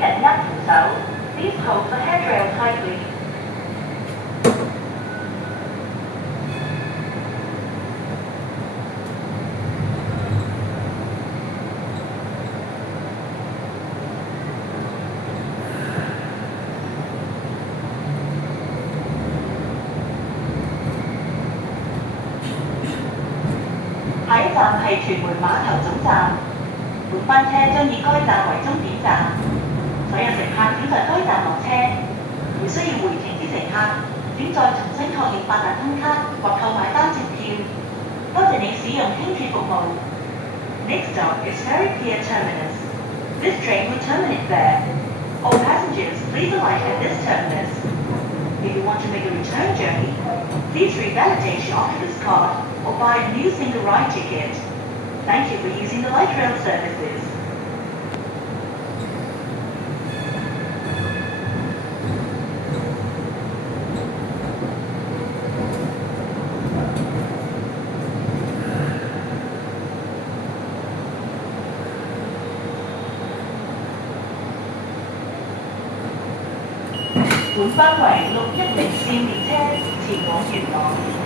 人握扶手。Please hold the handrail tightly.下一站係屯門碼頭總站，本班車將以該站為終點站，所有乘客請在該站落車。如需要回程之乘客，請再重新確認八達通卡或購買單程票。多謝你使用輕鐵服務。Next stop is Ferry Pier Terminus. This train will terminate there. All passengers, please alight at this terminus. If you want to make a return journey, please revalidate your Octopus card or buy a new single ride ticket. Thank you for using the light rail services. 本班為610線列車前往元朗。